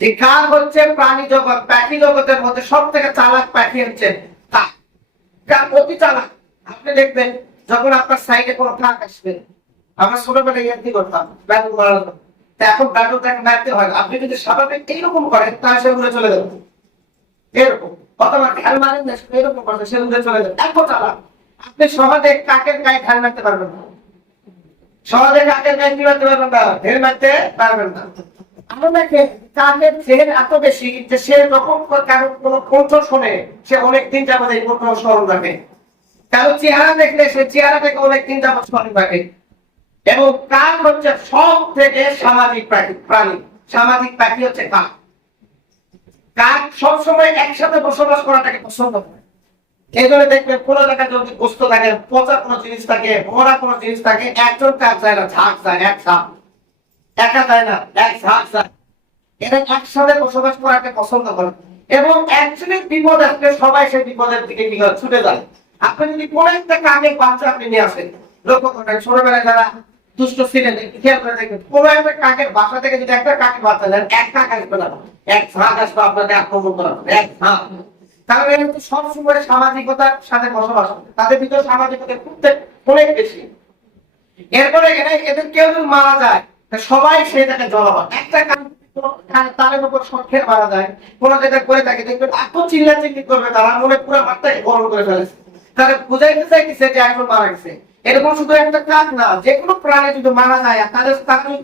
কাক হচ্ছে প্রাণী জগৎ পাখি জগতের মধ্যে সব থেকে চালাক পাখি হচ্ছে কাক অতি চালাক। আপনি দেখবেন, যখন আপনার সাইডে কোনো কাক আসবে, আমরা ছোটবেলায় ইয়ার্কি করতাম ব্যাটল মারার এখন ব্যাটল তাকে মারতে হয় আপনি যদি স্বাভাবিক এইরকম করেন, তাহলে সে উড়ে চলে যাবে। এরকম। অথবা ঢাল মারেন না এরকম সে উড়ে চলে যাবে। এত চালাক। আপনি সহজে কাকের গায়ে ঢাল মারতে পারবেন না। সহজে কাকের গায়ে কি মারতে পারবেন না? ঢেল মারতে পারবেন না। সামাজিক হচ্ছে কাক কাক সবসময় একসাথে বসবাস করাটাকে পছন্দ করে? এই দেখবেন কোনো জায়গায় যদি গোস্ত থাকে, পচা কোনো জিনিস থাকে, মরা কোনো জিনিস থাকে, একজন কাক যায় না, ঝাঁক যায়, এক ঝাঁক। একা যায় না। এক একসাথে বসবাস করাকে পছন্দ করে। এবং একজনের বিপদ আসলে সবাই সেই বিপদের দিকে ছুটে যায়। আপনি যদি একটা বাচ্চা আপনি নিয়ে আসেন, লক্ষ্য করেন ছোটবেলায় যারা দুষ্ট ছিলেন খেয়াল করে দেখবেন একটা কাকের বাসা থেকে যদি একটা কাকের বাচ্চা নেন এক কাক আসবে না। এক ঝাঁক আসবে আপনাকে আক্রমণ করা এক ঝাঁক। কারণ এরা সবসময় সামাজিকতার সাথে বসবাস তাদের ভিতরে সামাজিকতা খুব অনেক বেশি। এরপরে এরা এদের কেউ যদি মারা যায় সবাই জড়ো হয় একটা শখের মারা যায়। কোনো জায়গায় করে থাকে এত করবে তারা, মনে পুরো মাঠটাকে গরম করে ফেলেছে। বুঝাইতে চাইতেছে যে মারা গেছে। এরকম শুধু একটা কাক না, যে কোনো প্রাণী যদি মারা যায় তাদের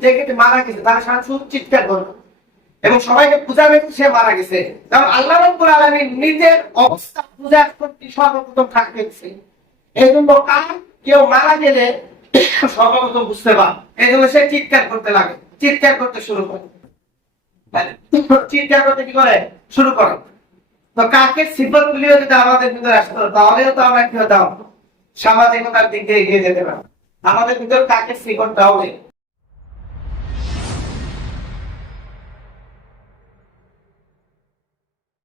দেখে মারা গেছে, তারা সারা চিৎকার করবে। এবং সবাইকে সে মারা গেছে। কারণ আল্লাহ রব্বুল আলামিন নিজের অবস্থা বুঝার প্রতি সর্বপ্রথম এই জন্য কার কেউ মারা গেলে সর্বপ্রথম বুঝতে পার। এই জন্য সে চিৎকার করতে লাগে। চিৎকার করতে শুরু করে। চিৎকার করতে কি করে? শুরু করে। তো কাকের সিফত গুলিও যদি আমাদের ভিতরে আসতো তাহলেও তো আমরা কি হতাম? সামাজিকতার দিক এগিয়ে যেতে পারে আমাদের ভিতর কাকে সিফতটাও নেই